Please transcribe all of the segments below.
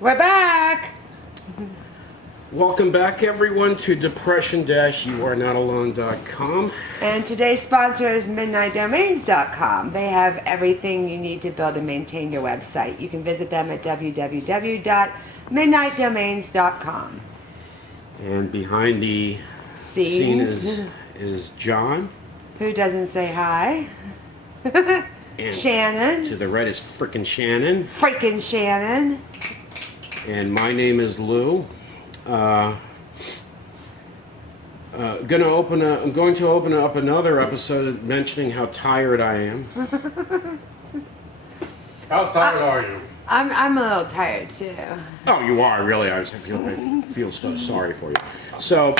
We're back. Welcome back, everyone, to depression-youarenot-alone.com. And today's sponsor is MidnightDomains.com. They have everything you need to build and maintain your website. You can visit them at www.midnightdomains.com. And behind the scene is John. Who doesn't say hi? And Shannon. to the right is frickin' Shannon. Freaking Shannon. And my name is Lou. I'm going to open up another episode mentioning how tired I am. How tired are you? I'm a little tired too. Oh, you are, really. I feel so sorry for you. So,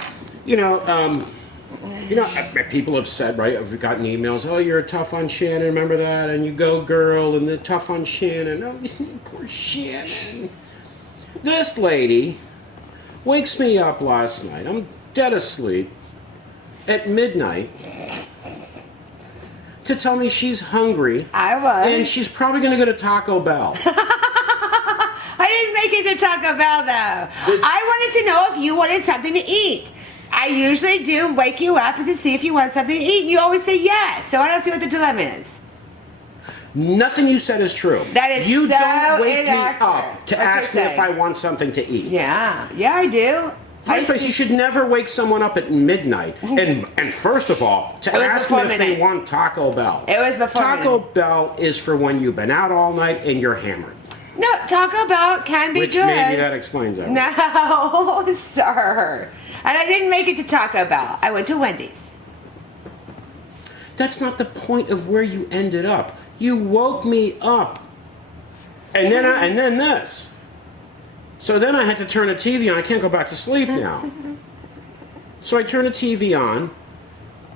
people have said, right? I've gotten emails. Oh, you're tough on Shannon. Remember that? And you go, girl, and they're tough on Shannon. Oh, poor Shannon. This lady wakes me up last night. I'm dead asleep at midnight to tell me she's hungry. I was. And she's probably going to go to Taco Bell. I didn't make it to Taco Bell though. I wanted to know if you wanted something to eat. I usually do wake you up to see if you want something to eat, and you always say yes. So I don't see what the dilemma is. Nothing you said is true. That is you so don't wake inaccurate. me up to ask me if I want something to eat. Yeah, I do. First place, you should never wake someone up at midnight. And first of all, to ask them if they want Taco Bell. It was before Taco Bell is for when you've been out all night and you're hammered. No, Taco Bell can be Which good. maybe that explains everything. No, sir. And I didn't make it to Taco Bell. I went to Wendy's. That's not the point of where you ended up. You woke me up. And then this. So then I had to turn the TV on. I can't go back to sleep now. So I turn the TV on.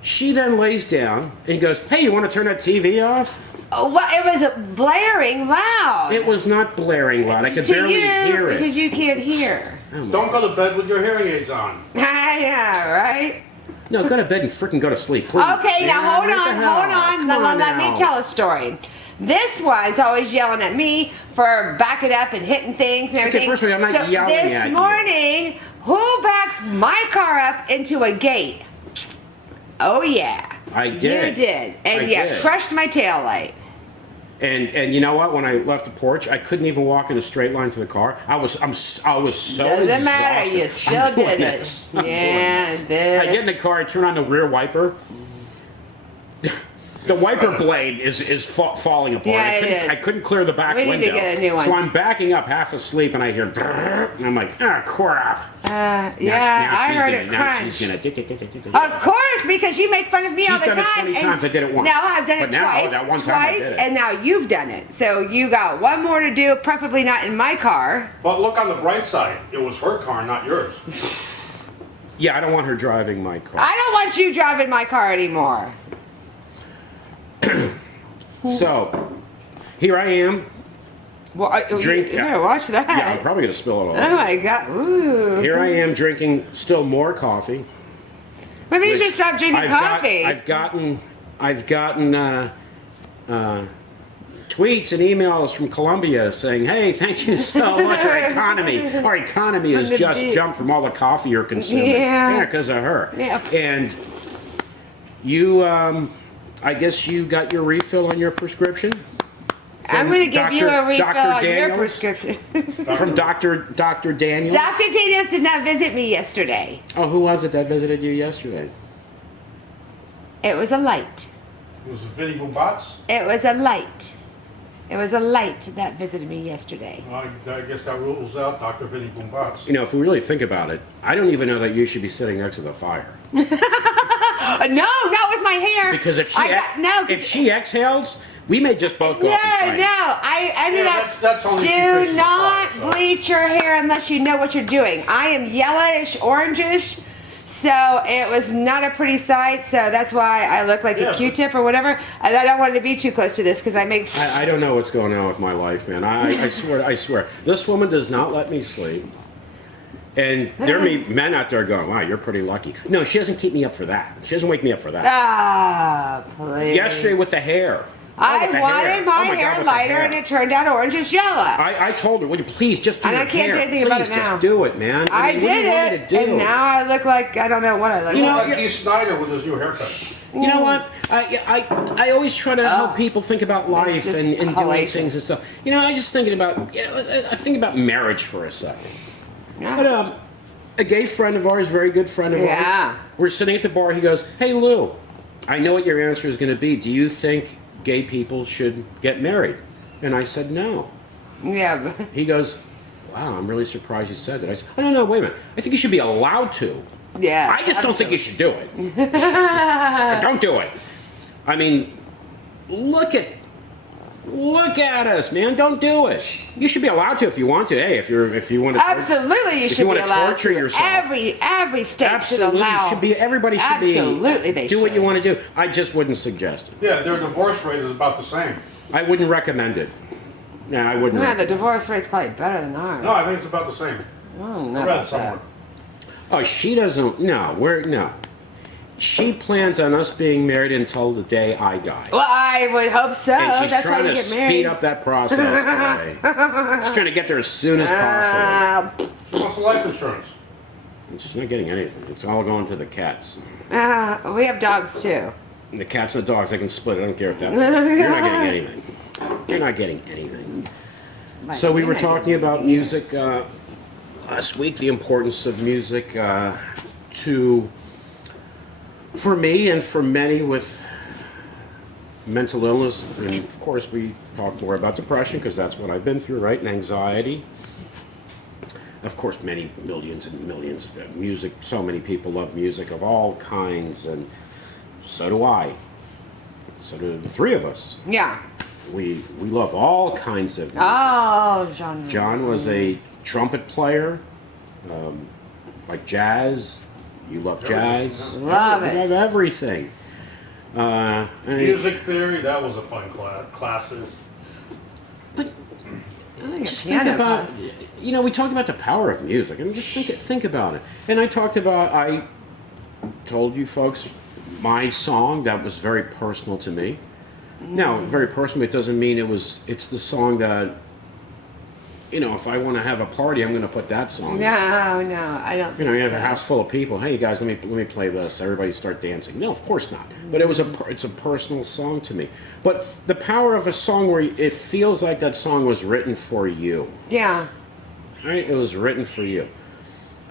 She then lays down and goes, hey, you want to turn that TV off? Oh, well, it was blaring loud. It was not blaring loud. I could barely hear it. Because you can't hear. Oh, Don't go to bed with your hearing aids on. Yeah, right? No, go to bed and frickin' go to sleep, please. Okay, now hold on. Let me tell a story. This one's always yelling at me for backing up and hitting things and everything. Okay, first of all, I'm not yelling at you. This morning, who backs my car up into a gate? Oh yeah. I did. You did. And you crushed my taillight. And you know what? When I left the porch, I couldn't even walk in a straight line to the car. I was so exhausted. Doesn't matter. You still did it. Yeah, I get in the car. I turn on the rear wiper. The wiper blade is falling apart. Yeah, I couldn't clear the back window. We need to get a new one. So I'm backing up half asleep, and I hear, and I'm like, crap. I heard it crunch. Now she's gonna. Of course, because you make fun of me all the time. She's done it 20 times. I did it once. No, I've done it twice. That one time I did it. And now you've done it. So you got one more to do, preferably not in my car. But look on the bright side. It was her car, not yours. Yeah, I don't want her driving my car. I don't want you driving my car anymore. So, here I am. Well, Drink. You better watch that. Yeah, I'm probably gonna spill it all. Oh my God! Ooh. Here I am drinking still more coffee. Maybe you should stop drinking coffee. I've gotten tweets and emails from Colombia saying, "Hey, thank you so much. Our economy has just jumped from all the coffee you're consuming. Yeah, because of her. Yeah. And you, I guess you got your refill on your prescription." I'm going to give you a refill on your Daniels? prescription. From Dr. Daniels? Dr. Daniels did not visit me yesterday. Oh, who was it that visited you yesterday? It was a light. It was Vinny Boombots? It was a light. It was a light that visited me yesterday. I guess that rules out Dr. Vinny Boombots. You know, if we really think about it, I don't even know that you should be sitting next to the fire. No, not with my hair. Because if she exhales, we may just both go up and fight. No, I ended up. That's only Do not bleach your hair unless you know what you're doing. I am yellowish, orangish, so it was not a pretty sight. So that's why I look like a Q-tip or whatever. And I don't want to be too close to this because I make. I don't know what's going on with my life, man. I swear, this woman does not let me sleep. And there are men out there going, wow, you're pretty lucky. No, she doesn't keep me up for that. She doesn't wake me up for that. Ah, please. Yesterday with the hair. I the wanted hair. my Oh my hair God, with the lighter, hair. and it turned out orangish yellow. I told her, would you please just do And your I can't hair? do anything Please about it now. just do it, man. I mean, what do did you want me it, to do? and now I look like I don't know what I look You know, like. Like Dee Snider with his new haircut. You know what? I always try to help people think about life just and doing hellacious. things and stuff. You know, I just thinking about, I think about marriage for a second. Yeah. But a gay friend of ours, very good friend of Yeah. ours, we're sitting at the bar. He goes, "Hey Lou, I know what your answer is going to be. Do you think gay people should get married?" And I said, "No." Yeah. but- He goes, "Wow, I'm really surprised you said that." I said, "I don't know. Wait a minute. I think you should be allowed to. Yeah. I just don't think you should do it. Don't do it. I mean, look at us, man. Don't do it. You should be allowed to if you want to. Hey, if you want to. Absolutely, you if should you be want to allowed torture to. yourself. Every state Absolutely, should allow. should be. Everybody should be. Absolutely, they do what you should. want to do. I just wouldn't suggest it. Yeah, their divorce rate is about the same. I wouldn't recommend it. No, I wouldn't. Yeah, the recommend divorce rate's probably better than ours. No, I think it's about the same. I don't know I read about it somewhere. Oh, she doesn't. No, no. She plans on us being married until the day I die. Well, I would hope so. And she's That's why trying you to get married. speed up that process today. She's trying to get there as soon as possible. What's the life insurance? She's not getting anything. It's all going to the cats. We have dogs too. And the cats and the dogs, they can split it. I don't care if that. You're not getting anything. You're not getting anything. So we were talking about music last week, the importance of music for me and for many with mental illness. And of course, we talk more about depression because that's what I've been through, right? And anxiety. Of course, many millions and millions of music. So many people love music of all kinds, and so do I. So do the three of us. Yeah. We love all kinds of music. Oh, John. John was a trumpet player, like jazz. You love jazz. Love We it. love everything. And Music theory, that was a fun classes. just piano think about, class. we talk about the power of music, and just think about it. And I told you folks my song that was very personal to me. Now, very personal, it doesn't mean it's the song that, if I want to have a party, I'm going to put that song. No, I don't. You think have so. a house full of people. Hey, guys, let me play this. Everybody start dancing. No, of course not. But it's a personal song to me. But the power of a song where it feels like that song was written for you. Yeah. Right? It was written for you.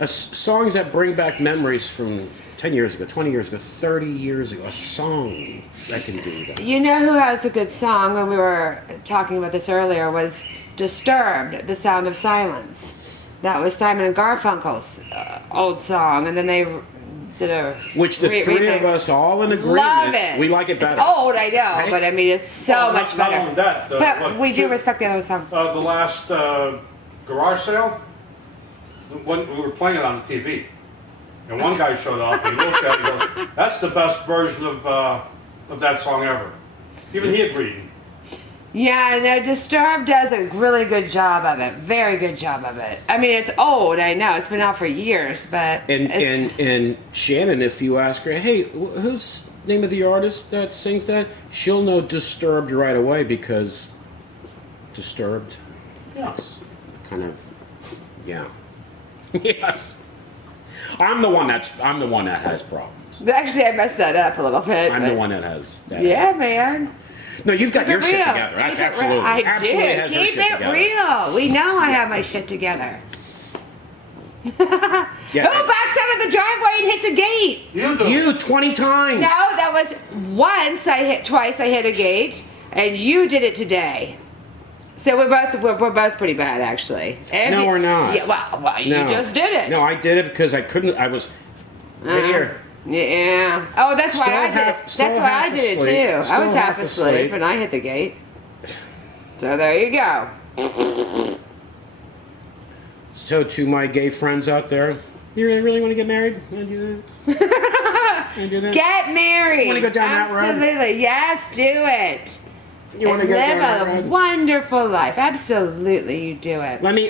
Songs that bring back memories from 10 years ago, 20 years ago, 30 years ago. A song that can do that. You know who has a good song when we were talking about this earlier was Disturbed, The Sound of Silence. That was Simon and Garfunkel's old song, and then they did a Which the three remix. of us all in agreement. Love it. We like it better. It's old, I know, Right? but I mean it's so Well, much not better. only that, but look, we do respect the other song. The last garage sale, when we were playing it on the TV, and one guy showed up, and he looked at it and goes, "That's the best version of that song ever." Even he agreed. Yeah, no, Disturbed does a really good job of it. Very good job of it. I mean, it's old, I know. It's been out for years, but And Shannon, if you ask her, hey, who's the name of the artist that sings that? She'll know Disturbed right away because Disturbed. Yeah. It's kind of, yeah. Yes. I'm the one that has problems. actually, I messed that up a little bit. I'm the but- one that has that. Yeah, man. No, you've got Keep your it shit real. together. That's Keep it absolutely. real. I absolutely do. has her Keep shit it together. real. We know I have my shit together. Yeah. Who backs out of the driveway and hits a gate? You do. You 20 times. No, that was once I hit, twice I hit a gate, and you did it today. So we're both pretty bad, actually. No, we're not. Yeah, well, you No. just did it. No, I did it because I couldn't. I was right here. Yeah. Oh, that's why Still I did half- it. still That's why I half did it asleep. too. I Still was half half asleep asleep. and I hit the gate. So there you go. So to my gay friends out there, you really want to get married? Want to do that? Want to do that? Get married. Wanna go down that road? Absolutely. Yes, do it. You want to And go live down that a road? wonderful life. Absolutely, you do it. Let me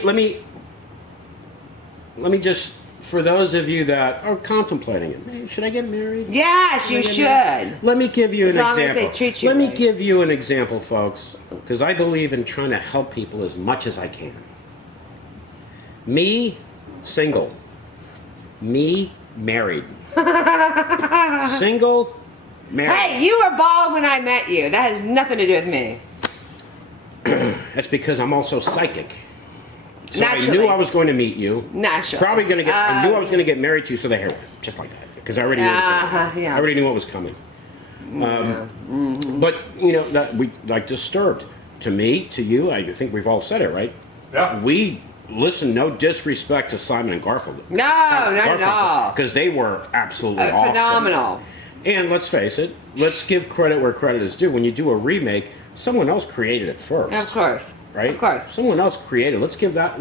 just for those of you that are contemplating it, man, should I get married? Yes, you should. Let me give you As an long as they example. treat you Let me right. give you an example, folks, because I believe in trying to help people as much as I can. Me, single. Me, married. Single, married. Hey, you were bald when I met you. That has nothing to do with me. That's because I'm also psychic. So I Naturally. knew I was going to meet you. Naturally. Probably going to get. I knew I was going to get married to you, so the hair went just like that because I already knew. It was coming. Yeah. I already knew what was coming. But you know that we like Disturbed. To me, to you, I think we've all said it, right? Yeah. We listen. No disrespect to Simon and Garfunkel. No, not at all. Because they were absolutely awesome. Phenomenal. And let's face it. Let's give credit where credit is due. When you do a remake, someone else created it first. Of course. Right? Of course. Someone else created. Let's give Of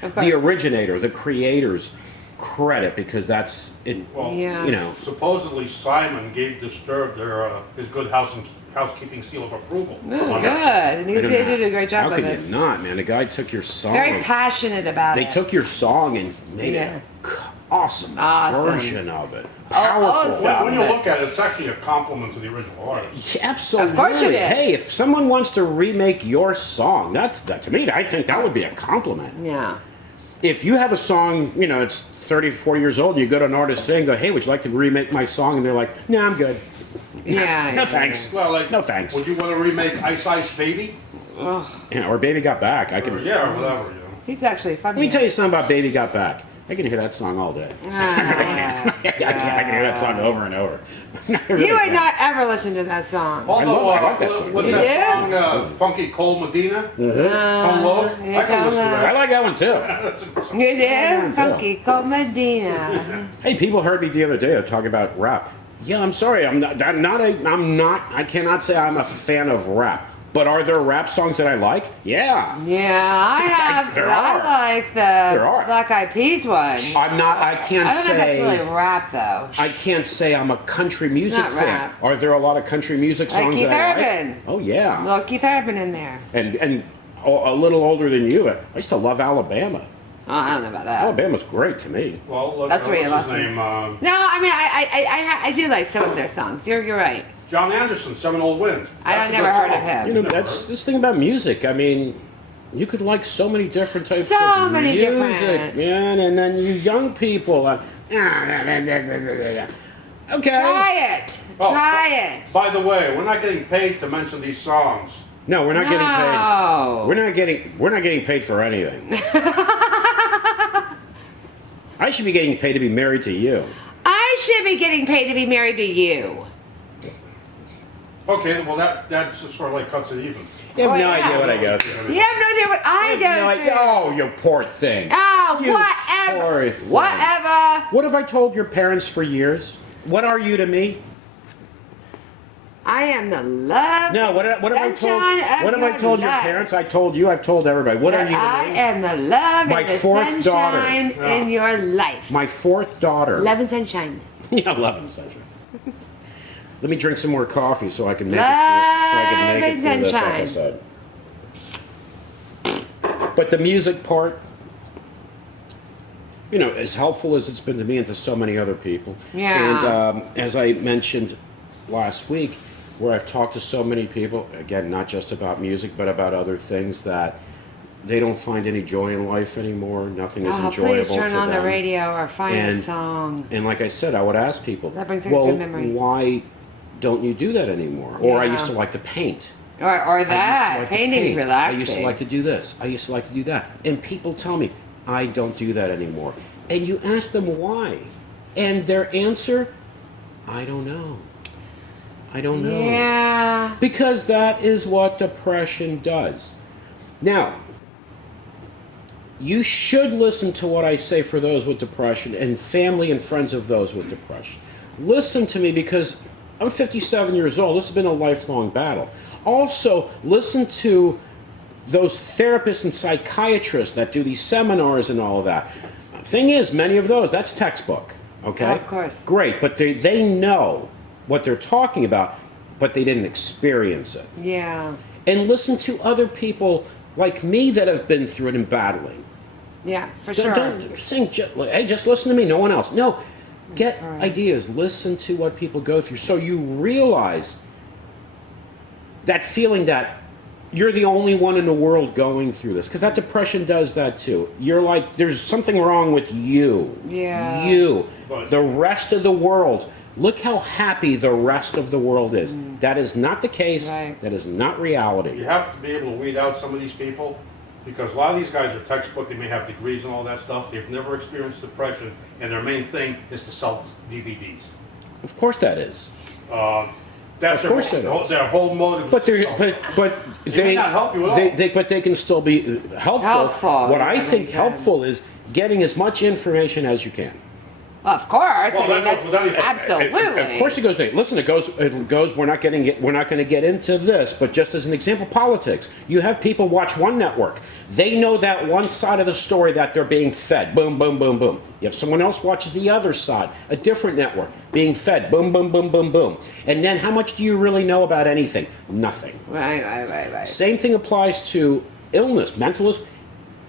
course. the originator, the creators, credit because that's it. Well, Yeah. You know, supposedly Simon gave Disturbed his good housekeeping seal of approval. Oh, on good. that. And you I don't did know. a great job How with could it. you not, man? The guy took your song. Very passionate about They it. took your song and made Yeah. awesome version of it. Powerful. awesome. When you look at it, it's actually a compliment to the original artist. Yeah, absolutely. Of course it is. Hey, if someone wants to remake your song, that to me, I think that would be a compliment. Yeah. If you have a song, you know, it's 30, 40 years old, and you go to an artist and go, hey, would you like to remake my song? And they're like, nah, I'm good. Yeah. No thanks. Well, like, No thanks. Would you want to remake Ice Ice Baby? Yeah, or Baby Got Back. I Or, can. yeah, or whatever, you know. He's actually funny. Let me tell you something about Baby Got Back. I can hear that song all day. I can hear that song over and over. You would not ever listen to that song. Although, I like that song. what's You that do? song, Funky Cole Medina? Tone Loc? yeah, I can Tone listen to Loc. I that. like that one too. That's a good song. You do? too. Funky Cold Medina. Hey, people heard me the other day talking about rap. Yeah, I'm sorry. I'm not. I cannot say I'm a fan of rap. But are there rap songs that I like? Yeah. Yeah, I have. There I are. like the There are. Black Eyed Peas one. I'm not. I can't I don't know if say. that's really rap though. I can't say I'm a country music not fan. rap. Are there a lot of country music Like songs Keith that I Urban. like? Oh yeah. Little Keith Urban in there. And a little older than you. I used to love Alabama. Oh, I don't know about that. Alabama's great to me. Well, look, That's where you what's lost his me. name? No, I mean I do like some of their songs. You're right. John Anderson, Seven Old Wind. I That's a never good heard of song. him. You know, that's this thing about music. I mean, you could like so many different types So of many music, different. man. And then you young people. Okay. Try it. Oh, Try it. By the way, we're not getting paid to mention these songs. No, we're not getting paid. No. We're not getting paid for anything. I should be getting paid to be married to you. I should be getting paid to be married to you. Okay, well that just sort of like cuts it even. You have Oh, no yeah. idea what I go through. You have no idea what I You have no go idea. through. Oh, you poor thing. Oh, You whatever. poor thing. Whatever. What have I told your parents for years? What are you to me? I am the love. No, what have I told? sunshine of What have I told your life. parents? I told you. I've told everybody. What are you I to me? am the love My and the fourth daughter. sunshine Yeah. in your life. My fourth daughter. Love and sunshine. Yeah, love and sunshine. Let me drink some more coffee so I can make Love it and through this sunshine. episode. But the music part, you know, as helpful as it's been to me and to so many other people. Yeah. And as I mentioned last week, where I've talked to so many people, again, not just about music, but about other things that they don't find any joy in life anymore. Nothing is Oh, enjoyable please turn to on the them. radio or find a And- song. And like I said, I would ask people, That brings back well, good memory. why don't you do that anymore? Or I Yeah. used to like to paint. Or I used to that. like to Painting's paint. relaxing. I used to like to do this. I used to like to do that. And people tell me, I don't do that anymore. And you ask them why. And their answer, I don't know. I don't know. Yeah. Because that is what depression does. Now, you should listen to what I say for those with depression and family and friends of those with depression. Listen to me because I'm 57 years old. This has been a lifelong battle. Also, listen to those therapists and psychiatrists that do these seminars and all of that. Thing is, many of those, that's textbook, okay? Of course. Great, but they know what they're talking about, but they didn't experience it. Yeah. And listen to other people like me that have been through it and battling. Yeah, for sure. Don't sing, hey, just listen to me, no one else. No, get ideas, listen to what people go through so you realize that feeling that you're the only one in the world going through this. Because that depression does that too. You're like, there's something wrong with you. Yeah. You. But- The rest of the world. Look how happy the rest of the world is. That is not the case. Right. That is not reality. You have to be able to weed out some of these people, because a lot of these guys are textbook, they may have degrees and all that stuff, they've never experienced depression, and their main thing is to sell DVDs. Of course that is. That's Of course it is. their whole motive. is But to they sell. but It they may not help you at all. but they can still be helpful. Helpful. What I Yeah, think they can. helpful is getting as much information as you can. Of course. Well, I mean, that goes with that's anything. absolutely. Of course it goes. Listen, it goes. We're not going to get into this, but just as an example, politics. You have people watch one network. They know that one side of the story that they're being fed. Boom, boom, boom, boom. You have someone else watches the other side, a different network, being fed. Boom, boom, boom, boom, boom. And then how much do you really know about anything? Nothing. Right. Same thing applies to illness, mental illness,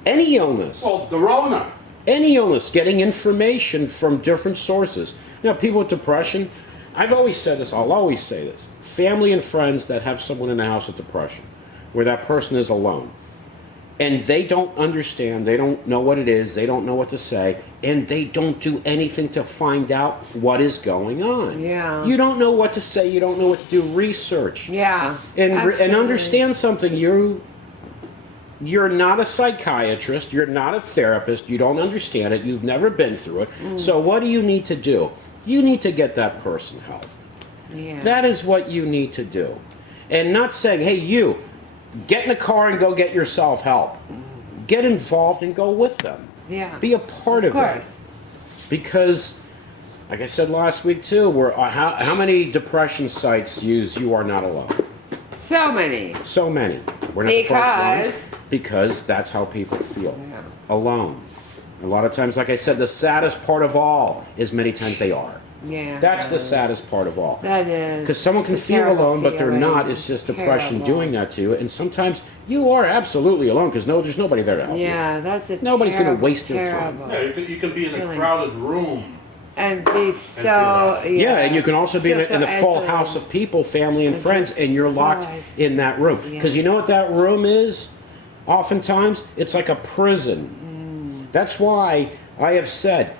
any illness. Well, the Rona. Any illness, getting information from different sources. Now, people with depression, I've always said this, I'll always say this. Family and friends that have someone in the house with depression, where that person is alone, and they don't understand, they don't know what it is, they don't know what to say, and they don't do anything to find out what is going on. Yeah. You don't know what to say, you don't know what to do, research. Yeah. And absolutely. understand something, you're not a psychiatrist, you're not a therapist, you don't understand it, you've never been through it. So what do you need to do? You need to get that person help. Yeah. That is what you need to do. And not saying, hey, you, get in the car and go get yourself help. Get involved and go with them. Yeah. Be a part of it. course. Because, like I said last week too, how many depression sites use You Are Not Alone? So many. So many. We're not the first ones. Because- Because that's how people feel. Yeah. Alone. A lot of times, like I said, the saddest part of all is many times they are. Yeah. That's the saddest part of all. That is. Because someone can It's a feel terrible alone, but they're feeling. not. It's just depression Terrible. doing that to you. And sometimes you are absolutely alone because there's nobody there to help you. Yeah, that's a Nobody's gonna terrible, waste their time. terrible. Yeah, you can be in a Feeling. crowded room. And be so. that. Yeah, and you can also be feel in a full isolated. house of people, family and And friends, just and you're so locked isolated. in that room. Yeah. Because you know what that room is? Oftentimes, it's like a prison. That's why I have said,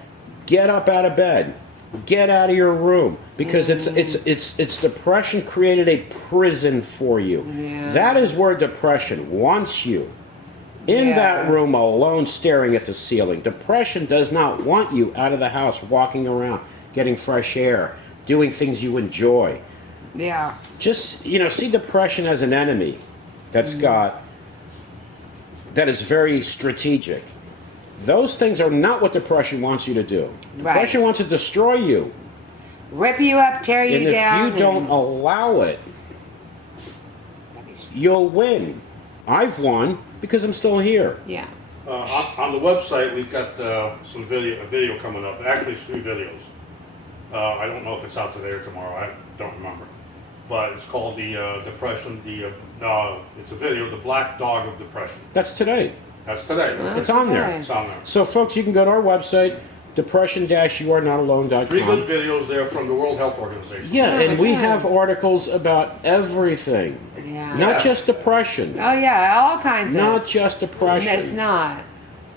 get up out of bed, get out of your room, because it's depression created a prison for you. Yeah. That is where depression wants you. In Yeah. that room alone staring at the ceiling. Depression does not want you out of the house, walking around, getting fresh air, doing things you enjoy. Yeah. Just, see depression as an enemy that is very strategic. Those things are not what depression wants you to do. Right. Depression wants to destroy you. Rip you up, tear you And if down. you don't allow it, you'll win. I've won because I'm still here. Yeah. On the website, we've got a video coming up. Actually, it's 3 videos. I don't know if it's out today or tomorrow. I don't remember. But it's called the Depression. It's a video, The Black Dog of Depression. That's today. That's today. Right? It's on there. Okay. It's on there. So, folks, you can go to our website, depression-youarenotalone.com. 3 good videos there from the World Health Organization. Yeah, and we Okay. have articles about everything. Yeah. Not Yeah. just depression. Oh yeah, all kinds Not of. just depression. It's not.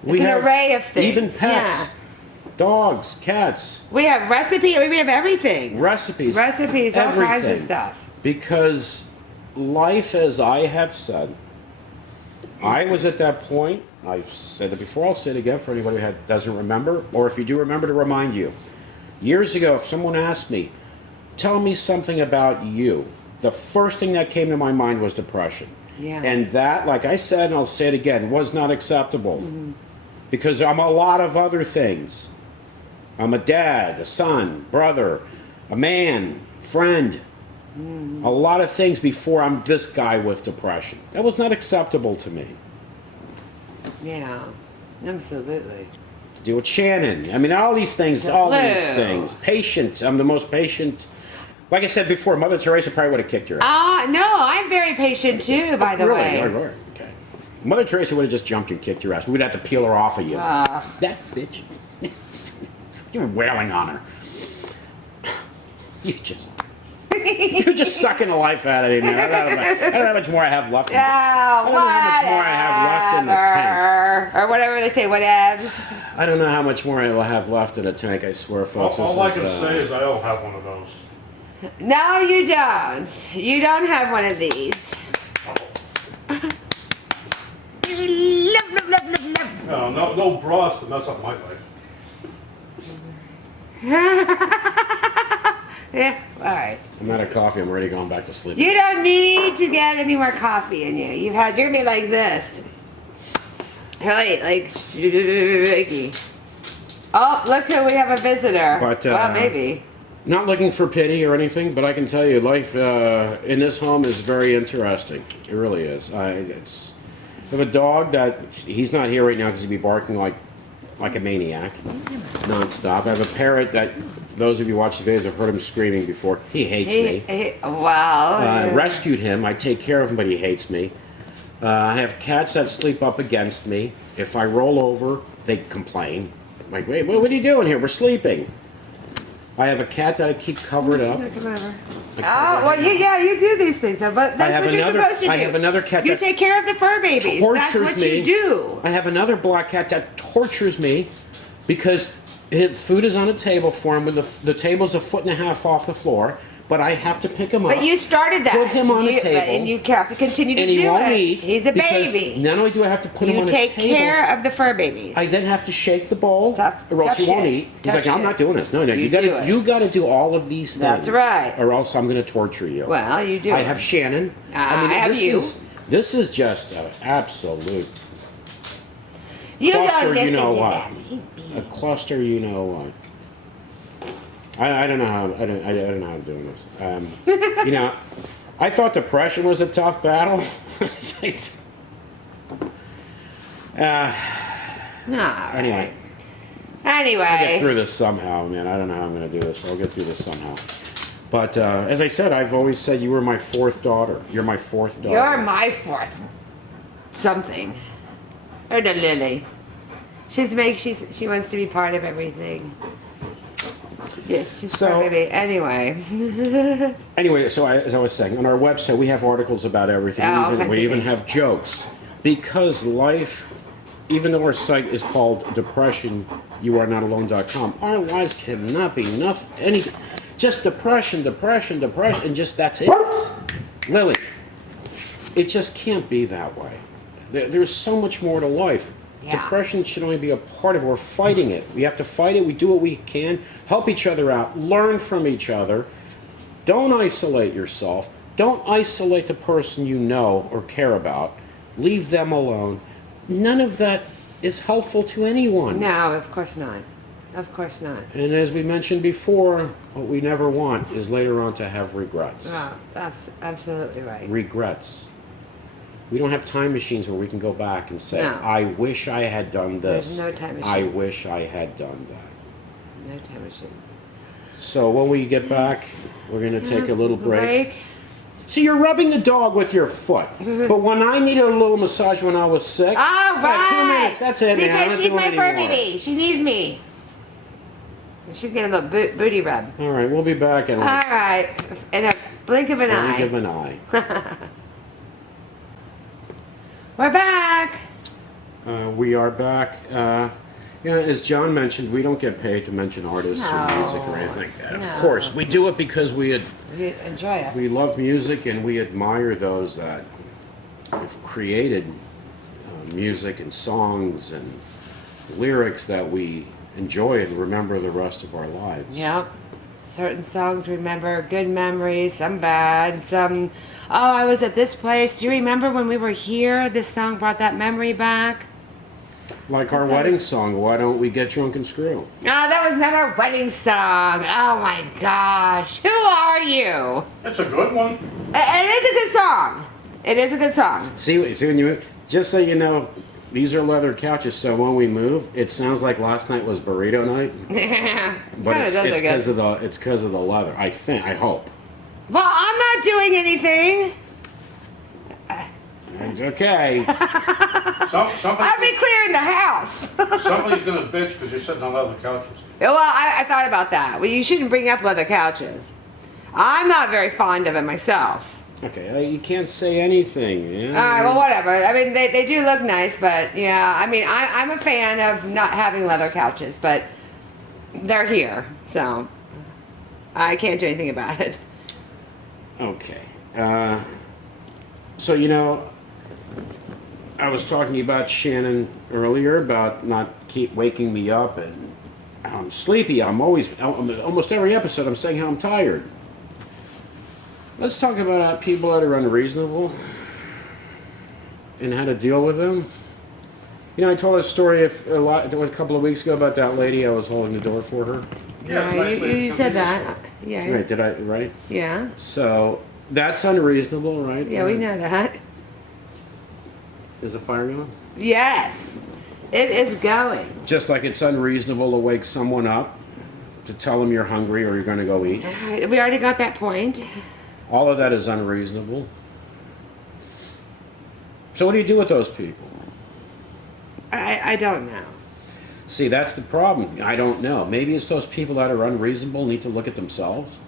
We It's an have array of things. Even pets, dogs, cats, We have recipe. We have everything. recipes. Recipes, all kinds of everything. stuff. Because life, as I have said, I was at that point. I've said it before. I'll say it again for anybody who doesn't remember, or if you do remember, to remind you. Years ago, if someone asked me, "Tell me something about you," the first thing that came to my mind was depression. Yeah. And that, like I said, and I'll say it again, was not acceptable. Because I'm a lot of other things. I'm a dad, a son, brother, a man, friend. A lot of things before I'm this guy with depression. That was not acceptable to me. Yeah. Absolutely. To deal with Shannon. I mean, all these things, The all flu. these things. Patient. I'm the most patient. Like I said before, Mother Teresa probably would have kicked your ass. No, I'm very patient too. By the Really? way. Right, right. Okay. Mother Teresa would have just jumped and kicked your ass. We'd have to peel her off of you. Ah. That bitch. You're wailing on her. You're just sucking the life out of me, man. I don't know how much more I have left. Oh, I don't know how much more I have left in the tank. Or whatever they say, whatevs. I don't know how much more I will have left in the tank. I swear, folks. All I can say is I don't have one of those. No, you don't. You don't have one of these. No broads to mess up my life. Yeah, all right. I'm out of coffee. I'm already going back to sleep. You don't need to get any more coffee in you. You're gonna be like this. Like shaky. Oh, look who we have a visitor. But, well, maybe. Not looking for pity or anything, but I can tell you, life in this home is very interesting. It really is. I have a dog that he's not here right now because he'd be barking like a maniac, nonstop. I have a parrot that. Those of you watching the videos have heard him screaming before. He hates me. Wow. I rescued him. I take care of him, but he hates me. I have cats that sleep up against me. If I roll over, they complain. I'm like, wait, what are you doing here? We're sleeping. I have a cat that I keep covered up. Come over. Oh, well, you do these things, but that's what you're supposed to do. I have another cat You take care of the fur babies. That's what me. you do. I have another black cat that tortures me because his food is on a table for him. The table's 1.5 feet off the floor, but I have to pick him up. But you started that. Put him on a table. And you have to continue to and do he won't it. eat. He's a because baby. Not only do I have to put him on a You table. take care of the fur babies. I then have to shake the bowl, or else he won't shit. eat. He's Tough like, I'm shit. not doing this. No, You do it. you gotta do all of these things. That's right. Or else I'm gonna torture you. Well, you do. I have Shannon. I have you. This is just an absolute You cluster. don't listen You know to what? him. A cluster. You know what? I don't know how I don't know how I'm doing this. You know, I thought depression was a tough battle. Anyway. I'll get through this somehow, man. I don't know how I'm going to do this, but I'll get through this somehow. But as I said, I've always said you were my fourth daughter. You're my fourth daughter. You're my fourth something. Or the Lily. She wants to be part of everything. Yes, she's So- part of it. Anyway. Anyway, so as I was saying, on our website we have articles about everything. Oh, We even have jokes. Because life, even though our site is called depressionuarenot.alone.com, our lives cannot be nothing, just depression, and just that's it. Lily, it just can't be that way. There's so much more to life. Yeah. Depression should only be a part of it. We're fighting it. We have to fight it. We do what we can. Help each other out. Learn from each other. Don't isolate yourself. Don't isolate the person you know or care about. Leave them alone. None of that is helpful to anyone. No, of course not. Of course not. And as we mentioned before, what we never want is later on to have regrets. Oh, that's absolutely right. Regrets. We don't have time machines where we can go back and say, No. I wish I had done this. There's no time I machines. wish I had done that. No time machines. So when we get back, we're going to take a little break. Break. So you're rubbing the dog with your foot. But when I needed a little massage when I was sick, All I right. had 2 minutes. That's it, man. I Because don't she's do my it fur anymore. baby. She needs me. And she's getting a little booty rub. All right, we'll be back in All right. In a blink of an blink eye. of an eye. We're back. We are back. As John mentioned, we don't get paid to mention artists or No. music or anything like that. Of No. course, we do it because You enjoy it. we love music and we admire those that have created music and songs and lyrics that we enjoy and remember the rest of our lives. Yep. Certain songs remember good memories, some bad, some. Oh, I was at this place. Do you remember when we were here? This song brought that memory back. Like our That's wedding always- song, Why Don't We Get Drunk and Screw? Oh, that was not our wedding song. Oh my gosh. Who are you? It's a good one. It is a good song. It is a good song. See when you, just so you know, these are leather couches, so when we move, it sounds like last night was burrito night. But Kinda it's does look because good. of the leather. I hope. Well, I'm not doing anything. Okay. Somebody, I'll be clearing the house. somebody's gonna bitch because you're sitting on leather couches. Well, I thought about that. Well, you shouldn't bring up leather couches. I'm not very fond of it myself. Okay, you can't say anything. Yeah. All right, well, whatever. I mean, they do look nice, but yeah, I mean, I'm a fan of not having leather couches, but they're here, so I can't do anything about it. Okay. So, you know, I was talking about Shannon earlier about not keep waking me up, and I'm sleepy. Almost every episode, I'm saying how I'm tired. Let's talk about people that are unreasonable and how to deal with them. You know, I told a story a couple of weeks ago about that lady I was holding the door for her. Yeah, nice lady you come said in. that. Yeah. Right, did I, right? Yeah. So, that's unreasonable, right? Yeah, we know that. Is the fire going? Yes, it is going. Just like it's unreasonable to wake someone up to tell them you're hungry or you're going to go eat. We already got that point. All of that is unreasonable. So what do you do with those people? I don't know. See, that's the problem. I don't know. Maybe it's those people that are unreasonable need to look at themselves,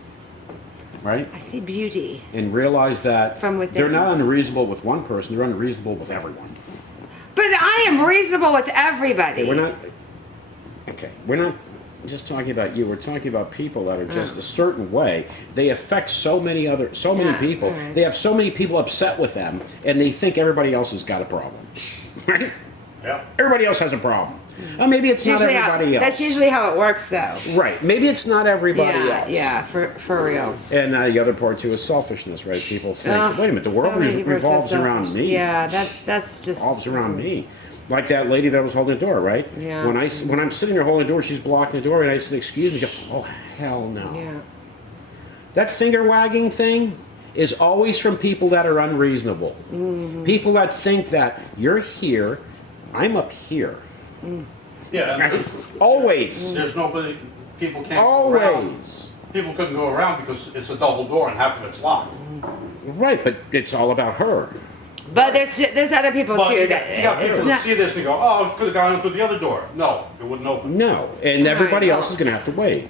right? I see beauty. And realize that From within. they're not unreasonable with one person, they're unreasonable with everyone. But I am reasonable with everybody. Okay, we're not just talking about you. We're talking about people that are just a certain way. They affect so many Yeah, people. alright. They have so many people upset with them, and they think everybody else has got a problem, right? Yeah. Everybody else has a problem. Maybe it's not everybody else. That's usually how it works, though. Right. Maybe it's not everybody Yeah, else. yeah, for real. And the other part too is selfishness, right? People think, Oh, wait a minute, the world so many people are so revolves around selfish. me. Yeah, that's just. Revolves around me. Like that lady that was holding the door, right? Yeah. When I'm sitting there holding the door, she's blocking the door, and I said, "Excuse me." She goes, "Oh hell no." Yeah. That finger wagging thing is always from people that are unreasonable. Mm-hmm. People that think that you're here, I'm up here. Yeah. And Right? Always. there's nobody. People can't go around. Always. People couldn't go around because it's a double door and half of it's locked. Right, but it's all about her. But there's other people But too you that got it's people that not. see this and go, "Oh, I could have gone in through the other door." No, it wouldn't open. No, and everybody Right. else is going to have to wait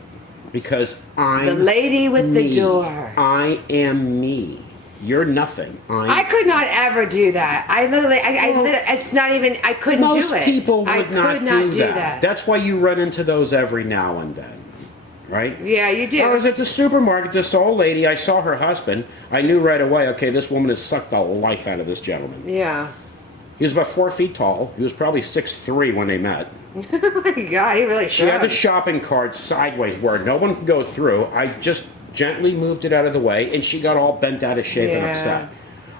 because I'm The lady with me. the door. I am me. You're nothing. I could not ever do that. I literally, it's not even. I couldn't Most do it. people would I could not do that. that. That's why you run into those every now and then, right? Yeah, you do. I was at the supermarket. This old lady. I saw her husband. I knew right away. Okay, this woman has sucked the life out of this gentleman. Yeah. He was about 4 feet tall. He was probably 6'3" when they met. Oh my God, he really She had the should. shopping cart sideways where no one could go through. I just gently moved it out of the way, and she got all bent out of shape and Yeah. upset.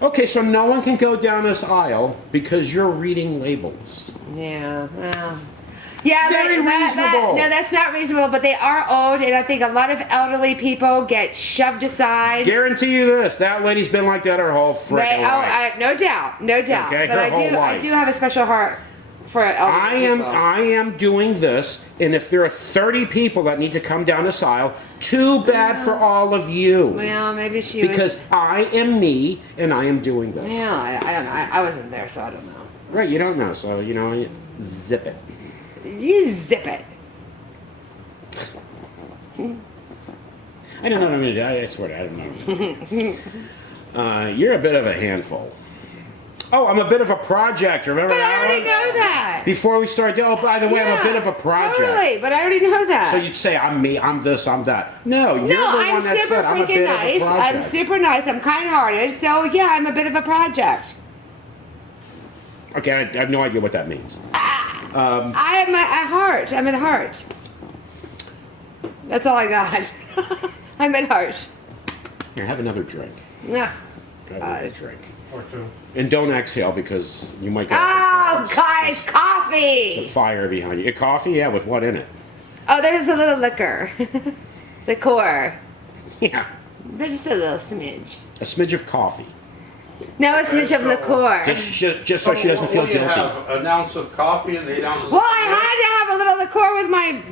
Okay, so no one can go down this aisle because you're reading labels. Yeah. Well. Yeah, Very reasonable. no, that's not reasonable. But they are old, and I think a lot of elderly people get shoved aside. Guarantee you this: that lady's been like that her whole freaking life. No doubt, no doubt. Okay, but her I whole do life. have a special heart for elderly people. I am doing this, and if there are 30 people that need to come down this aisle, too bad for all of you. Well, maybe she was. Because I am me, and I am doing this. Well, I don't know. I wasn't there, so I don't know. Right, you don't know, so you know, zip it. You zip it. I don't know what I'm gonna do. I swear, I don't know. What I'm gonna do. You're a bit of a handful. Oh, I'm a bit of a project. Remember But that I already one? know that. Before we start, oh, by the way, I'm a bit of a project. Totally, but I already know that. So you'd say, I'm me, I'm this, I'm that. No, you're no, the I'm one that super said, I'm a freaking bit nice. of a project. I'm super nice. I'm kind-hearted. So yeah, I'm a bit of a project. Okay, I have no idea what that means. I am at heart. I'm at heart. That's all I got. I'm at heart. Here, have another drink. Ugh. Have another drink. Or two. And don't exhale because you might get Oh, guys, a coffee. fire behind you. A coffee? Yeah, with what in it? Oh, there's a little liquor. Liqueur. Yeah, There's just a little smidge. a smidge of coffee. No, a smidge of liqueur. Just so she doesn't feel What do you guilty. have? An ounce of coffee and 8 ounces Well, of I had to have a little liqueur with my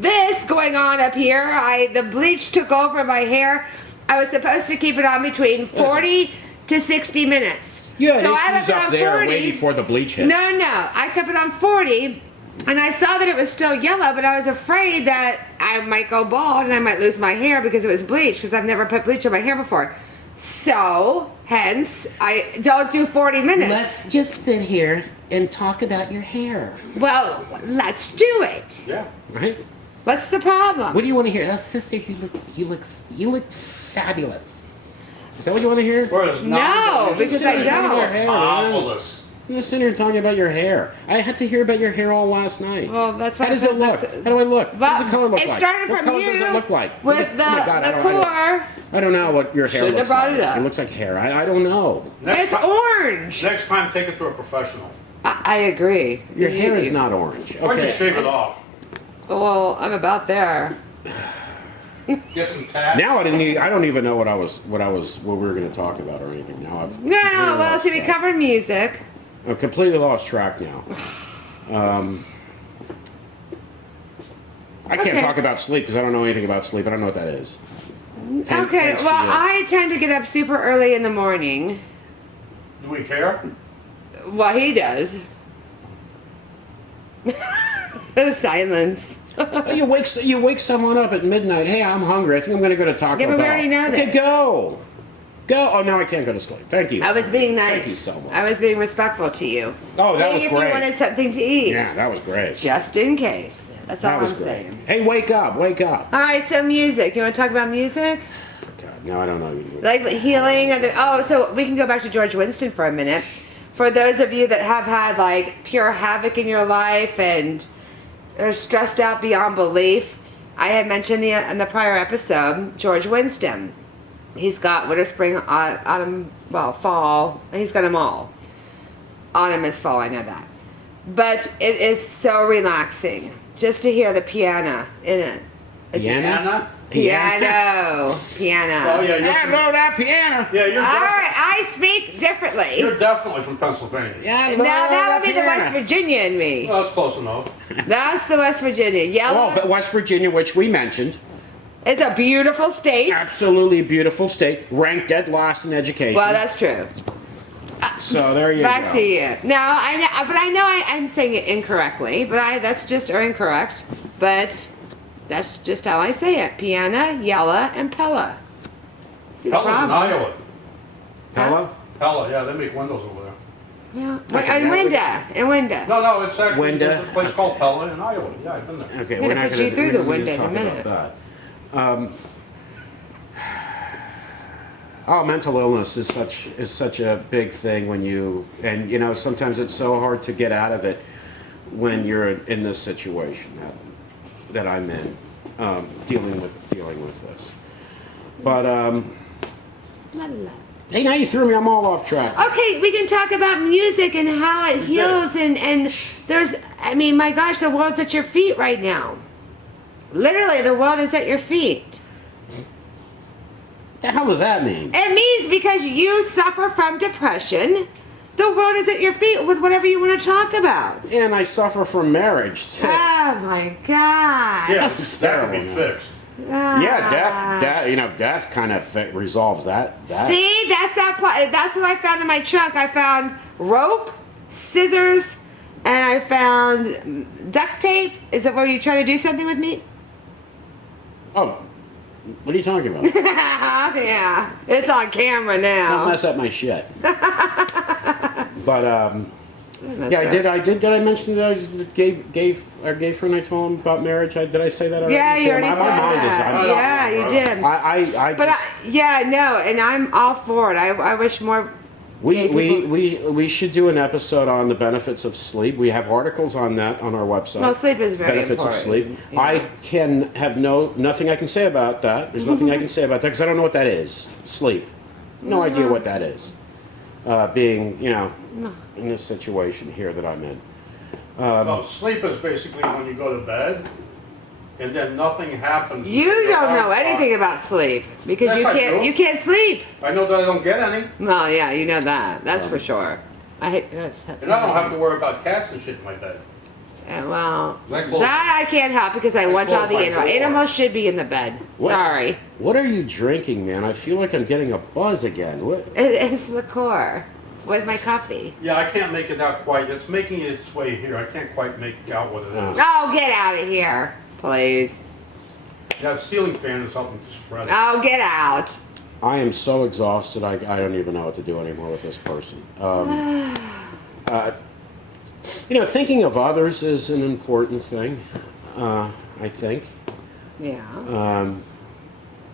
this going on up here. The bleach took over my hair. I was supposed to keep it on between 40 to 60 minutes. You had So I left issues it up on there 40. way before the bleach hit. No, I kept it on 40, and I saw that it was still yellow, but I was afraid that I might go bald and I might lose my hair because it was bleach, because I've never put bleach on my hair before. So, hence, I don't do 40 minutes. Let's just sit here and talk about your hair. Well, let's do it. Yeah. Right? What's the problem? What do you want to hear? Oh, sister, you look fabulous. Is that what you want to hear? Whereas No, because because I don't. marvelous. I'm just sitting here talking about your hair. I had to hear about your hair all last night. Well, that's why How does it look? How do I look? What does the color look it like? started What from color you does it look like? with Oh my God, the I don't- core. I don't know what your hair Shouldn't looks have brought like. it up. It looks like hair. I don't know. It's orange. Next time, take it to a professional. I agree. Your hair is not orange. Why don't you Okay. shave it off? Well, I'm about there. Get some tats. Now I don't even know what we were going to talk about or anything. Now I've No, completely well, lost see, we track. covered music. I've completely lost track now. I can't Okay. talk about sleep because I don't know anything about sleep. I don't know what that is. Okay, Thanks to well, you. I tend to get up super early in the morning. Do we care? Well, he does. The silence. Oh, you wake someone up at midnight. Hey, I'm hungry. I think I'm going to go to Taco Yeah, Bell. but we already know Okay, this. go. Oh, now I can't go to sleep. Thank you. I was being nice. Thank you so much. I was being respectful to you. Oh, that Seeing was if great. you wanted something to eat. Yeah, that was great. Just in case. That's all That was I'm great. saying. Hey, wake up. All right, so music. You want to talk about music? God, now I don't know. Like the healing of the, oh, so we can go back to George Winston for a minute. For those of you that have had like pure havoc in your life and are stressed out beyond belief, I had mentioned in the prior episode George Winston. He's got winter, spring, autumn, well, fall. He's got them all. Autumn is fall, I know that. But it is so relaxing just to hear the piano in it. It's- Piano? Piano. Oh Piano. yeah, Hello, that piano. yeah, you're, All right, I speak differently. you're definitely from Pennsylvania. Yeah, Now that would be the piano. West Virginia in me. Well, that's close enough. That's the West Virginia. Yellow. Well, West Virginia, which we mentioned, It's a beautiful state. absolutely beautiful state, ranked dead last in education. Well, that's true. So there you Back go. to you. No, I know, but I know I'm saying it incorrectly. But that's just or incorrect. But that's just how I say it. Piana, Yella, and Pella. See the Pella's in problem? Iowa. Hello? Pella, yeah, they make windows over there. Yeah. Okay, And yeah, Winda. No, it's actually Winda. there's a place called Pella in Iowa. Yeah, I've been there. Okay, I'm we're gonna not put going you through the to window in a talk minute. about that. Mental illness is such a big thing when you sometimes it's so hard to get out of it when you're in this situation that I'm in, dealing with this. But La, la. hey, now you threw me. I'm all off track. Okay, we can talk about music and how it heals and there's, I mean, my gosh, the world's at your feet right now. Literally, the world is at your feet. What the hell does that mean? It means because you suffer from depression, the world is at your feet with whatever you want to talk about. And I suffer from marriage too. Oh my God. Yeah, It's that can be terrible, man. fixed. Yeah, death kind of resolves that. See, that's what I found in my trunk. I found rope, scissors, and I found duct tape. Is it where you trying to do something with me? Oh, what are you talking about? Yeah, it's on camera Don't now. mess up my shit. But yeah, I did. Did I mention that I was gave our gay friend I told him about marriage? Did I say that already? Yeah, you See, already my said mind is. that. I'm- Yeah, you did. I But just, yeah, no, and I'm all for it. I wish more. gay people- we should do an episode on the benefits of sleep. We have articles on that on our website. Well, sleep is very benefits important. of sleep. Yeah. I can have nothing I can say about that. There's nothing I can say about that because I don't know what that is. Sleep. No idea what that is. Being in this situation here that I'm in. Well, sleep is basically when you go to bed, and then nothing happens. You until don't know 9 o'clock. anything about sleep because Yes, I do. you can't sleep. I know that I don't get any, Well, yeah, you know that. That's for sure. I hate that's and I don't have to worry about cats and shit in my bed. well, I close- that I can't help because I watch all close the my animals. door. Animals should be in the bed. What? Sorry, What are you drinking, man? I feel like I'm getting a buzz again. What? it's liqueur. with my coffee. Yeah, I can't make it out quite. It's making its way here. I can't quite make out what it is. Oh, get out of here, please. Yeah, the ceiling fan is helping to spread it. Oh, get out. I am so exhausted. I don't even know what to do anymore with this person. Thinking of others is an important thing. I think. Yeah.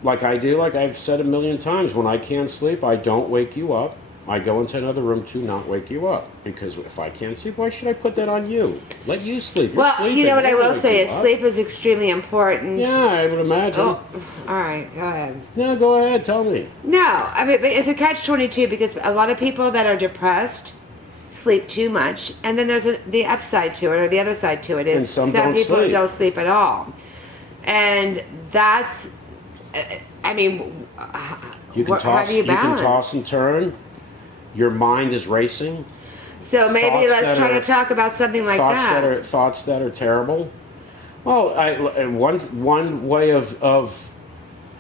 Like I've said a million times, when I can't sleep, I don't wake you up. I go into another room to not wake you up. Because if I can't sleep, why should I put that on you? Let you sleep. You're Well, sleeping. you know what I don't will wake say you is up. sleep is extremely important. Yeah, I would imagine. Oh, all right, go ahead. No, go ahead. Tell me. No, I mean, but it's a catch-22 because a lot of people that are depressed sleep too much, and then there's the upside to it, or the other side to it is And some don't people sleep. don't sleep at all, and that's, I mean, You can how toss. do you You can balance? toss and turn. Your mind is racing. So maybe thoughts let's that try are- to talk about something like thoughts that. that are thoughts that are terrible. Well, one way of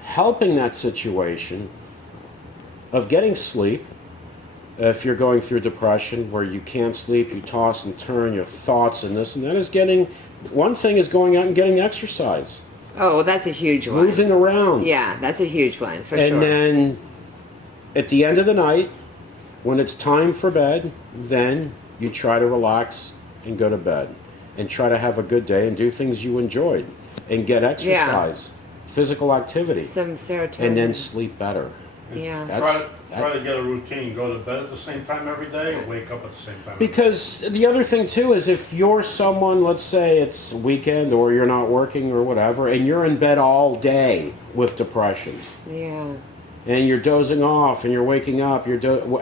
helping that situation, of getting sleep, if you're going through depression where you can't sleep, you toss and turn your thoughts and this and that, is getting, one thing is going out and getting exercise, Oh, that's a huge one. moving around. Yeah, that's a huge one for And sure. then at the end of the night, when it's time for bed, then you try to relax and go to bed and try to have a good day and do things you enjoyed and get exercise, physical activity, Some serotonin. and then sleep better. Yeah. Try to get a routine. Go to bed at the same time every day, or wake up at the same time. Because the other thing too is, if you're someone, let's say it's weekend or you're not working or whatever, and you're in bed all day with depression, Yeah. and you're dozing off and you're waking up,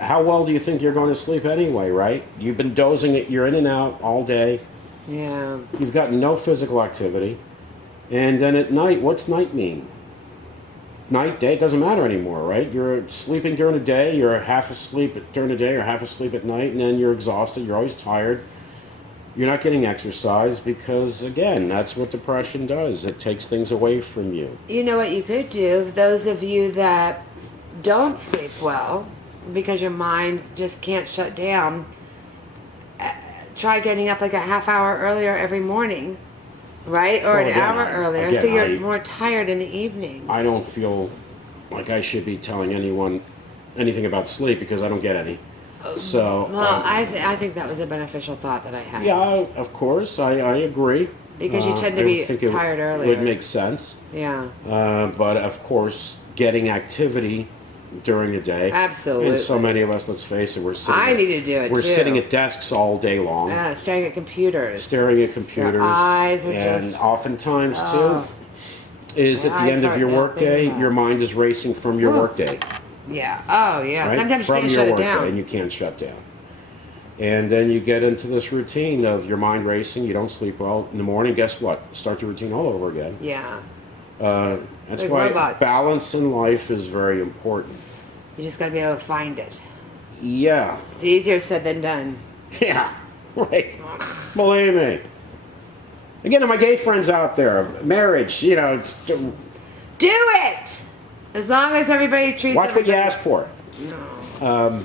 how well do you think you're going to sleep anyway, right? You've been dozing, you're in and out all day, Yeah. you've got no physical activity, and then at night, what's night mean? Night, day, it doesn't matter anymore, right? You're sleeping during the day, you're half asleep during the day or half asleep at night, and then you're exhausted, you're always tired. You're not getting exercise because, again, that's what depression does. It takes things away from you. You know what you could do? Those of you that don't sleep well because your mind just can't shut down, try getting up like a half hour earlier every morning, right? Or Well, an again, hour earlier, so you're I- more tired in the evening. I don't feel like I should be telling anyone anything about sleep because I don't get any. So, Well, I think that was a beneficial thought that I had. yeah, of course, I agree. Because you tend to I be think it tired earlier. would make sense. Yeah. But of course, getting activity during the day. Absolutely. And so many of us, let's face it, we're sitting. I need to do it, We're too. sitting at desks all day long, Staring at computers. staring at computers. Your eyes are and just- oftentimes Oh. too, is My at the eyes end of hurt your now workday, thinking about it. your mind is racing from your Oh. workday. Yeah. Oh, yeah. Right? Sometimes you From can't your shut it workday, down. and you can't shut down. And then you get into this routine of your mind racing. You don't sleep well in the morning. Guess what? Start the routine all over again. Yeah. That's Like why robots. balance in life is very important. You just got to be able to find it. Yeah, It's easier said than done. yeah, right. Believe me. Again, to my gay friends out there, marriage, Do it! As long as everybody treats watch what you everybody- ask for. No.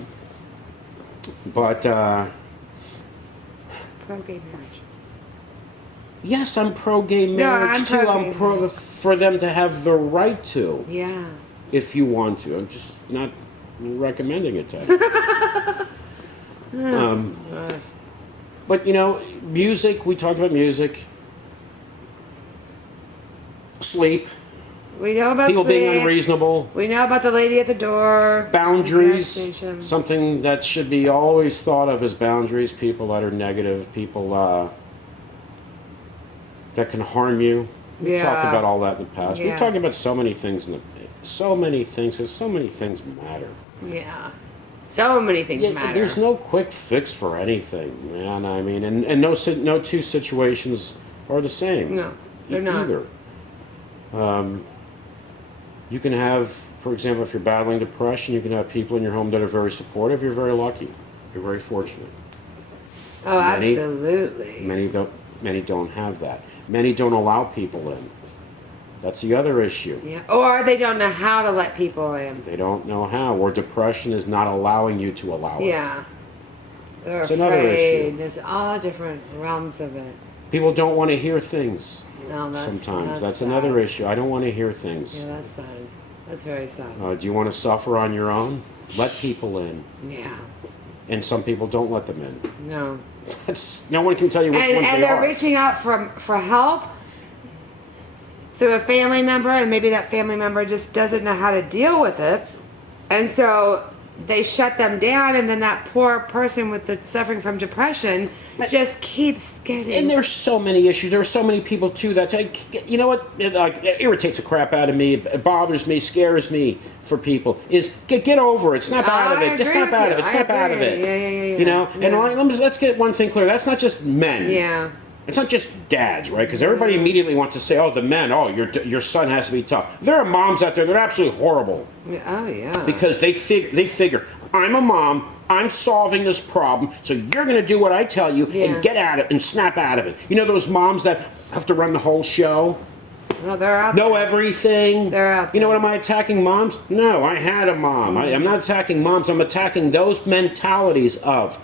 But Pro-gay marriage. yes, I'm pro-gay No, marriage I'm too. pro-gay I'm pro for them to have the right to, Yeah. if you want to. I'm just not recommending it to you. But music. We talked about music. Sleep. We know about People being sleep. unreasonable. We know about the lady at the door. Boundaries. Gas station. Something that should be always thought of as boundaries. People that are negative. People that can harm you. We've talked Yeah. about all that in the past. Yeah. We've talked about so many things so many things, because so many things matter. Yeah. So many things Yeah, matter. there's no quick fix for anything, man. I mean, and no two situations are the same. No, they're not. Either. You can have, for example, if you're battling depression, you can have people in your home that are very supportive. You're very lucky. You're very fortunate. Oh, Many- absolutely. Many don't have that. Many don't allow people in. That's the other issue. Yeah. Or they don't know how to let people in. They don't know how, or depression is not allowing you to allow it. Yeah. They're It's another afraid. issue. There's all different realms of it. People don't want to hear things. No, Sometimes that's sad. another issue. I don't want to hear things. Yeah, that's sad. That's very sad. Do you want to suffer on your own? Let people in, Yeah. and some people don't let them in. No. No one can tell you which ones And they they're are. reaching out for help through a family member, and maybe that family member just doesn't know how to deal with it, and so they shut them down, and then that poor person with the suffering from depression just keeps getting. And there's so many issues. There are so many people too that take. You know what? It irritates the crap out of me. It bothers me, scares me for people. Is get over it. Snap out of it. Just snap out of it. Snap out of it. Yeah. You know. And let's get one thing clear. That's not just men. Yeah. It's not just dads, right? Because everybody immediately wants to say, "Oh, the men. Oh, your son has to be tough." There are moms out there that are absolutely horrible Oh yeah. because they figure I'm a mom. I'm solving this problem, so you're going to do what I tell you Yeah. and get at it and snap out of it. You know those moms that have to run the whole show, Well, they're out know there. everything. They're out You know there. what? Am I attacking moms? No, I had a mom. I'm not attacking moms. I'm attacking those mentalities of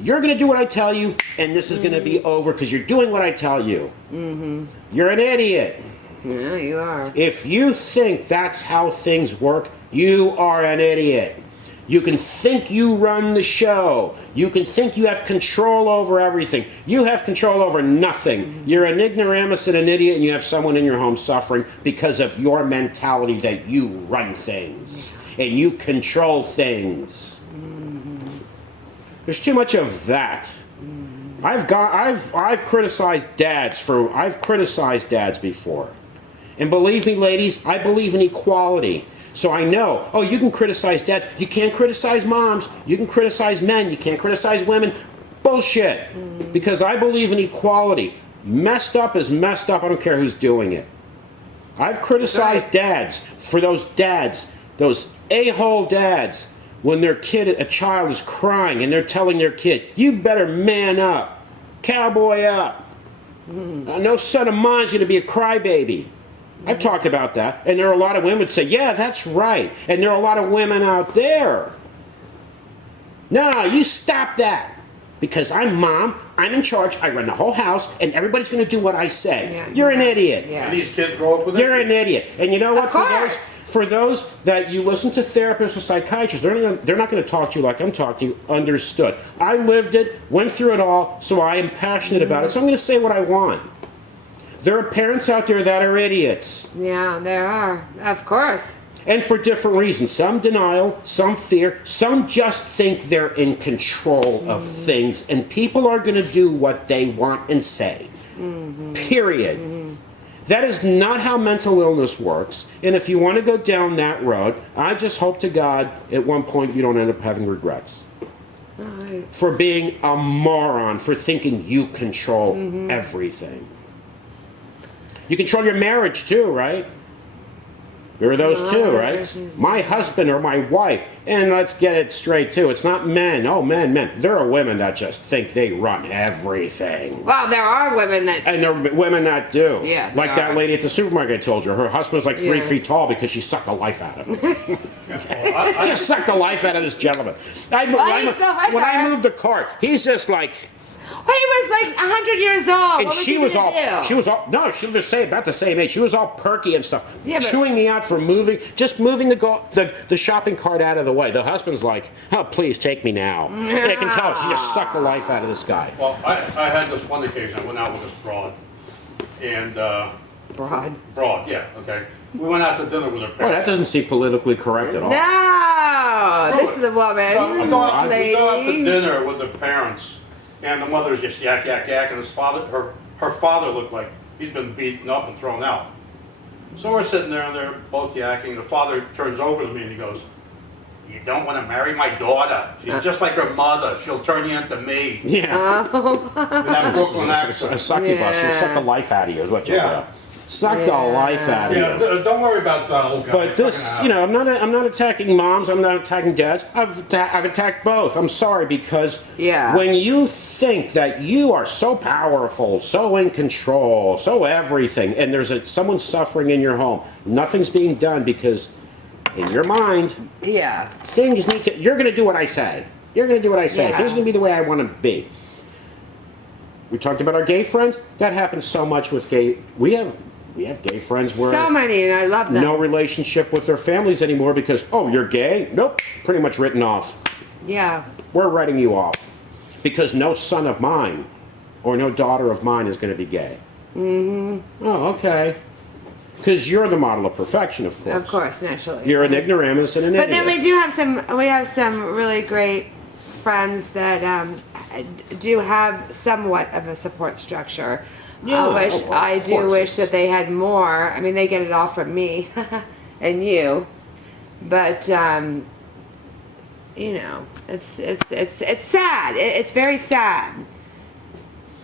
you're going to do what I tell you, and this is going to be over because you're doing what I tell you. Mm-hmm. You're an idiot. Yeah, you are. If you think that's how things work, you are an idiot. You can think you run the show. You can think you have control over everything. You have control over nothing. You're an ignoramus and an idiot, and you have someone in your home suffering because of your mentality that you run things and you control things. There's too much of that. I've criticized dads before. And believe me, ladies, I believe in equality. So I know, oh, you can criticize dads. You can't criticize moms. You can criticize men. You can't criticize women. Bullshit. Because I believe in equality. Messed up is messed up. I don't care who's doing it. I've criticized dads for those a-hole dads, when their a child is crying and they're telling their kid, you better man up, cowboy up. No son of mine's going to be a crybaby. I've talked about that, and there are a lot of women that say, yeah, that's right. And there are a lot of women out there. No, you stop that. Because I'm mom, I'm in charge, I run the whole house, and everybody's going to do what I say. Yeah, You're an idiot. Yeah. And these kids grow up with You're issues. an idiot. And you know what? Of course. For those that you listen to therapists or psychiatrists, they're not going to talk to you like I'm talking to you, understood. I lived it, went through it all, so I am passionate about it. So I'm going to say what I want. There are parents out there that are idiots. Yeah, there are. Of course. And for different reasons. Some denial, some fear, some just think they're in control of things, and people are going to do what they want and say. Period. That is not how mental illness works, and if you want to go down that road, I just hope to God at one point you don't end up having regrets. Right. For being a moron, for thinking you control everything. You control your marriage too, right? There are those too, right? My husband or my wife, and let's get it straight too, it's not men. Oh, men. There are women that just think they run everything. Well, there are women that. And there are women that do. Yeah, like there that are. lady at the supermarket I told you. Her husband's like 3 Yeah. feet tall because she sucked the life out of him. Well, She just sucked the life out of this gentleman. he's still with When I her. moved the cart, he's just like... Well, he was like 100 years old. And What she he was gonna all, do? she was all, no, she was about the same age. She was all perky and stuff, Yeah, but- chewing me out for moving the shopping cart out of the way. The husband's like, oh, please take me now. And I can tell she just sucked the life out of this guy. Well, I had this one occasion, I went out with this broad. And, Broad. yeah, okay. We went out to dinner with her Well, that parents. doesn't seem politically correct at all. No, this is the woman. So we go out to lady. dinner with the parents, and the mother's just yak, and his father, her father looked like he's been beaten up and thrown out. So we're sitting there, and they're both yakking. The father turns over to me, and he goes, you don't want to marry my daughter. She's just like her mother. She'll turn you into me. Yeah. With that Brooklyn A accent. succubus. She'll suck the Yeah. life out of you is what you Yeah. do. Suck the life out of you. Yeah, don't worry about the old guy. But this, you know, I'm not attacking moms. I'm not attacking dads. I've attacked both. I'm sorry because Yeah. when you think that you are so powerful, so in control, so everything, and there's someone suffering in your home, nothing's being done because in your mind Yeah. things need to. You're going to do what I say. You're going to do what I say. Yeah. Things are going to be the way I want them to be. We talked about our gay friends. That happens so much with gay. We have gay friends where So many, and I love them. no relationship with their families anymore because, oh, you're gay? Nope. Pretty much written off. Yeah. We're writing you off because no son of mine or no daughter of mine is going to be gay. Mm-hmm. Oh, okay. Because you're the model of perfection, of course. Of course, naturally. You're an ignoramus and an But idiot. then we have some really great friends that do have somewhat of a support structure. Yeah, Of course wish it's- that they had more. I mean, they get it all from me and you, but you know, it's sad. It's very sad.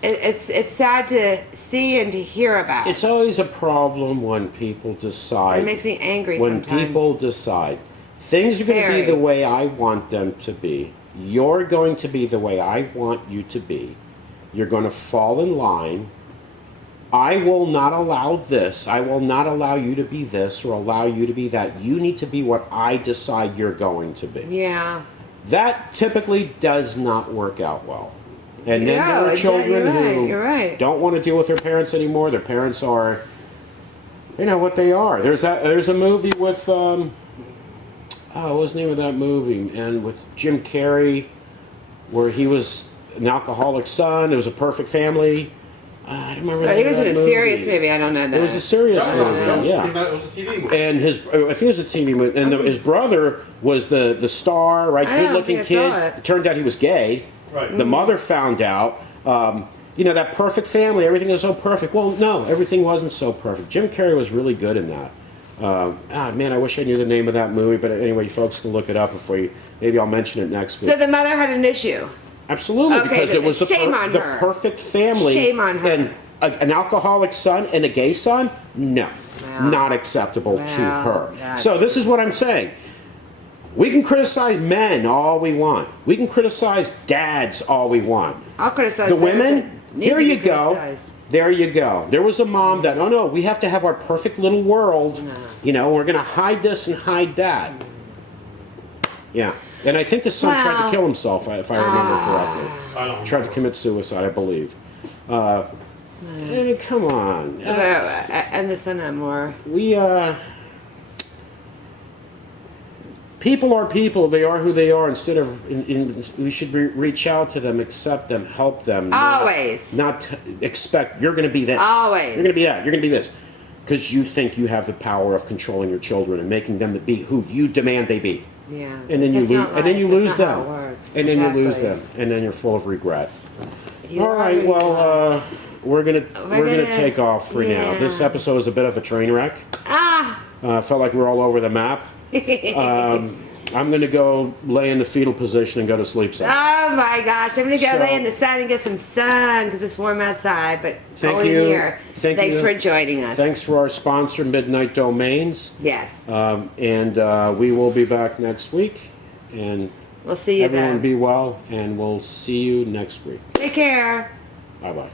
It's sad to see and to hear about. It's always a problem when people decide. It makes me angry when sometimes. people decide things are going to be Very. the way I want them to be. You're going to be the way I want you to be. You're going to fall in line. I will not allow this. I will not allow you to be this or allow you to be that. You need to be what I decide you're going to be. Yeah. That typically does not work out well. And then Yeah, there are children who you're right. don't want to deal with their parents anymore. Their parents are, you know, what they are. There's a movie with, what was the name of that movie? And with Jim Carrey, where he was an alcoholic son. It was a perfect family. I don't remember. So he was in a movie. serious movie. I don't know that. It was a serious That movie, yeah. It was a TV movie. And I think it was a TV movie, and his brother was the star, right? I don't Good-looking think I saw kid. it. It turned out he was gay. Right. The mother found out. You know, that perfect family, everything was so perfect. Well, no, everything wasn't so perfect. Jim Carrey was really good in that. Man, I wish I knew the name of that movie, but anyway, folks can look it up maybe I'll mention it next week. So the mother had an issue. Absolutely, Okay, because it was the shame on the her. perfect family. Shame on her. And an alcoholic son and a gay son? No, Wow. not acceptable to Wow, her. that's- So this is what I'm saying. We can criticize men all we want. We can criticize dads all we want. I'll criticize The those women, that need here to be you go. criticized. There you go. There was a mom that, oh no, we have to have our perfect little world. You know, we're going to hide this and hide that. Yeah. And I think the son tried to Wow. kill himself, if I remember correctly. I don't Tried to commit suicide, I believe. Come on. And the son had more. People are people. They are who they are. Instead of, we should reach out to them, accept them, help them. Always. Not expect, you're going to be this. Always. You're going to be that. You're going to be this. Because you think you have the power of controlling your children and making them to be who you demand they be. Yeah. And then you That's lose, not and then you life. lose That's not them. how it works. And then you lose Exactly. them. And then you're full of regret. You All right, already well, we're gonna gonna- take off for now. yeah. This episode is a bit of a train wreck. Ah! Felt like we were all over the map. I'm gonna go lay in the fetal position and go to sleep. Son. Oh my gosh, I'm gonna go So- lay in the sun and get some sun because it's warm outside, but Thank only you. here. Thank Thanks you. for joining us. Thanks for our sponsor, Midnight Domains, Yes. and we will be back next week. And We'll see you everyone then. be well, and we'll see you next week. Take care. Bye bye.